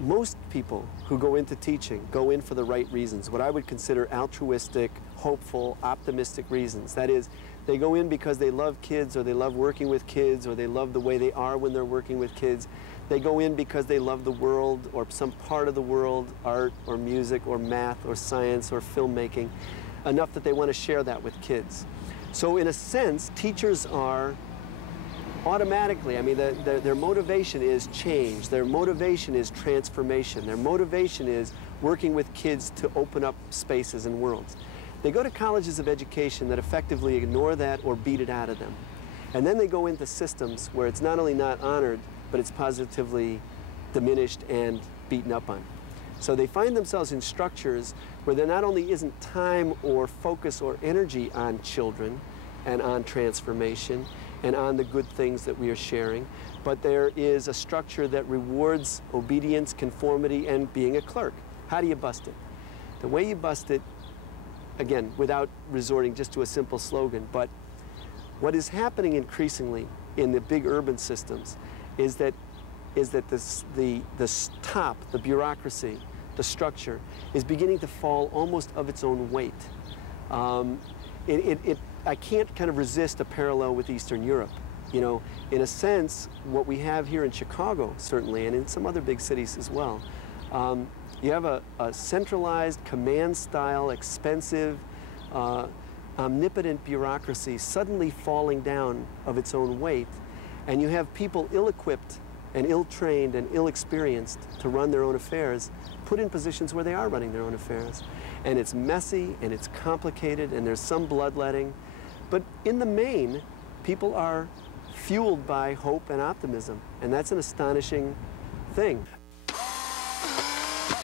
Most people who go into teaching go in for the right reasons, what I would consider altruistic, hopeful, optimistic reasons. That is, they go in because they love kids, or they love working with kids, or they love the way they are when they're working with kids. They go in because they love the world, or some part of the world, art or music or math or science or filmmaking, enough that they want to share that with kids. So in a sense, teachers are automatically, I mean, their motivation is change. Their motivation is transformation. Their motivation is working with kids to open up spaces and worlds. They go to colleges of education that effectively ignore that or beat it out of them. And then they go into systems where it's not only not honored, but it's positively diminished and beaten up on. So they find themselves in structures where there not only isn't time or focus or energy on children and on transformation and on the good things that we are sharing, but there is a structure that rewards obedience, conformity, and being a clerk. How do you bust it? The way you bust it, again, without resorting just to a simple slogan, but what is happening increasingly in the big urban systems is that the top, the bureaucracy, the structure, is beginning to fall almost of its own weight. I can't kind of resist a parallel with Eastern Europe. You know, in a sense, what we have here in Chicago, certainly, and in some other big cities as well, you have a centralized, command-style, expensive, omnipotent bureaucracy suddenly falling down of its own weight, and you have people ill-equipped and ill-trained and ill-experienced to run their own affairs, put in positions where they are running their own affairs. And it's messy, and it's complicated, and there's some bloodletting. But in the main, people are fueled by hope and optimism, and that's an astonishing thing.